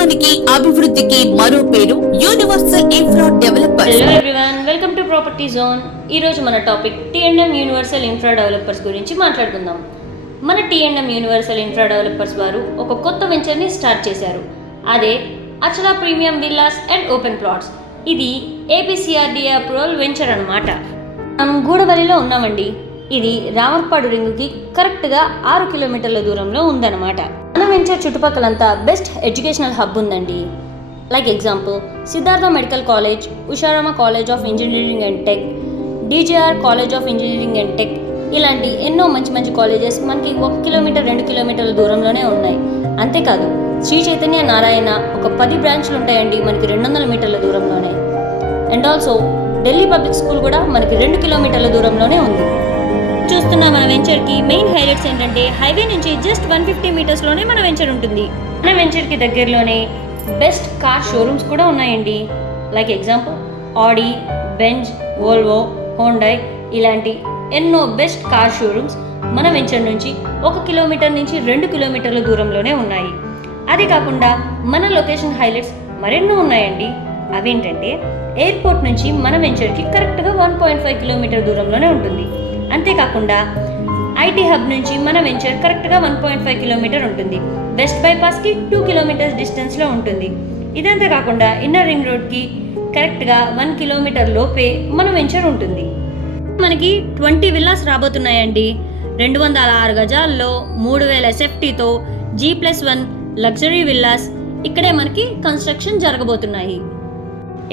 నిర్మాణానికి అభివృద్ధికి మరో పేరు universal infra developers. Hello everyone, welcome to property zone. ఈరోజు మన టాపిక్ టీఎండ్ఎం యూనివర్సల్ ఇన్ఫ్రా డెవలపర్స్ గురించి మాట్లాడుకుందాం. మన టీఎండ్ఎం యూనివర్సల్ ఇన్ఫ్రా డెవలపర్స్ వారు ఒక కొత్త వెంచర్ని స్టార్ట్ చేశారు. అదే Achala premium villas and open plots. ఇది ఏపీసీఆర్డీఏ అప్రూవల్ వెంచర్ అన్నమాట. మనం గూడవల్లిలో ఉన్నామండి. ఇది రామర్పాడు రింగుకి కరెక్ట్గా 6 కిలోమీటర్ల దూరంలో ఉందన్నమాట. మన వెంచర్ చుట్టుపక్కలంతా బెస్ట్ ఎడ్యుకేషనల్ హబ్ ఉందండి. Like example Siddhartha medical college, Usharama college of engineering and tech, DJR college of engineering and tech, ఇలాంటి ఎన్నో మంచి మంచి కాలేజెస్ మనకి 1 కిలోమీటర్ 2 కిలోమీటర్ల దూరంలోనే ఉన్నాయి. అంతేకాదు శ్రీ చైతన్య నారాయణ ఒక 10 బ్రాంచ్లు ఉంటాయండి మనకి 200 మీటర్ల దూరంలోనే. And also Delhi public school కూడా మనకి 2 కిలోమీటర్ల దూరంలోనే ఉంది. చూస్తున్న మన వెంచర్కి మెయిన్ హైలైట్స్ ఏంటంటే హైవే నుంచి జస్ట్ 150 మీటర్స్లోనే మన వెంచర్ ఉంటుంది. మన వెంచర్కి దగ్గరలోనే బెస్ట్ కార్ షోరూమ్స్ కూడా ఉన్నాయండి. లైక్ ఎగ్జాంపుల్ ఆడి, బెంజ్, వోల్వో, హోండై, ఇలాంటి ఎన్నో బెస్ట్ కార్ షోరూమ్స్ మన వెంచర్ నుంచి 1 కిలోమీటర్ నుంచి 2 కిలోమీటర్ల దూరంలోనే ఉన్నాయి. అది కాకుండా మన లొకేషన్ హైలైట్స్ మరెన్నో ఉన్నాయండి. అవేంటంటే ఎయిర్పోర్ట్ నుంచి మన వెంచర్కి కరెక్ట్గా 1.5 కిలోమీటర్ దూరంలోనే ఉంటుంది. అంతేకాకుండా ఐటీ హబ్ నుంచి మన వెంచర్ కరెక్ట్గా 1.5 కిలోమీటర్ ఉంటుంది. వెస్ట్ బైపాస్కి 2 కిలోమీటర్స్ డిస్టెన్స్లో ఉంటుంది. ఇదంతా కాకుండా ఇన్నర్ రింగ్ రోడ్కి కరెక్ట్గా 1 కిలోమీటర్ లోపే మన వెంచర్ ఉంటుంది. మనకి 20 విల్లాస్ రాబోతున్నాయండి. 206 గజాల్లో 3000 ఎస్ఎఫ్టీతో G+1 లగ్జరీ విల్లాస్ ఇక్కడే మనకి కన్స్ట్రక్షన్ జరగబోతున్నాయి.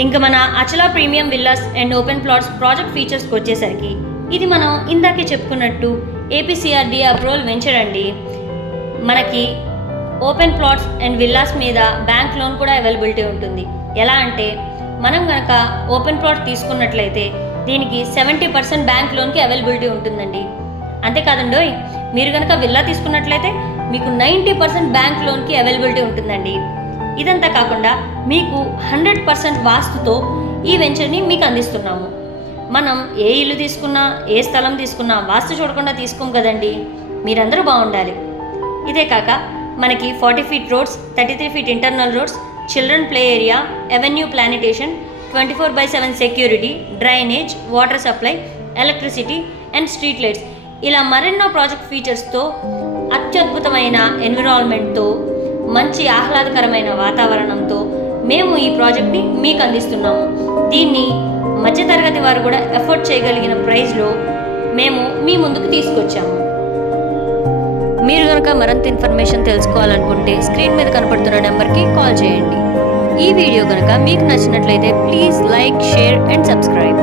ఇంకా మన Achala premium villas and open plots project ఫీచర్స్కి వచ్చేసరికి ఇది మనం ఇందాకే చెప్పుకున్నట్టు ఏపీసీఆర్డీఏ అప్రూవల్ వెంచర్ అండి. మనకి ఓపెన్ ప్లాట్స్ అండ్ విల్లాస్ మీద బ్యాంక్ లోన్ కూడా అవైలబిలిటీ ఉంటుంది. ఎలా అంటే మనం కనుక ఓపెన్ ప్లాట్ తీసుకున్నట్లయితే దీనికి 70% బ్యాంక్ లోన్కి అవైలబిలిటీ ఉంటుందండి. అంతేకాదండోయ్, మీరు కనుక విల్లా తీసుకున్నట్లయితే మీకు 90% బ్యాంక్ లోన్కి అవైలబిలిటీ ఉంటుందండి. ఇదంతా కాకుండా మీకు 100% వాస్తుతో ఈ వెంచర్ని మీకు అందిస్తున్నాము. మనం ఏ ఇల్లు తీసుకున్నా ఏ స్థలం తీసుకున్నా వాస్తు చూడకుండా తీసుకోం కదండి. మీరందరూ బాగుండాలి. ఇదే కాక మనకి 40 feet roads, 33 feet internal roads, children play area, avenue plantation, 24/7 security, drainage, water supply, electricity and street lights, ఇలా మరెన్నో ప్రాజెక్ట్ ఫీచర్స్తో అత్యద్భుతమైన ఎన్విరాన్మెంట్తో మంచి ఆహ్లాదకరమైన వాతావరణంతో మేము ఈ ప్రాజెక్ట్ని మీకు అందిస్తున్నాము. దీన్ని మధ్యతరగతి వారు కూడా ఎఫోర్డ్ చేయగలిగిన ప్రైస్లో మేము మీ ముందుకు తీసుకొచ్చాము. మీరు కనుక మరింత ఇన్ఫర్మేషన్ తెలుసుకోవాలనుకుంటే స్క్రీన్ మీద కనపడుతున్న నెంబర్కి కాల్ చేయండి. ఈ వీడియో కనుక మీకు నచ్చినట్లయితే please like, share and subscribe.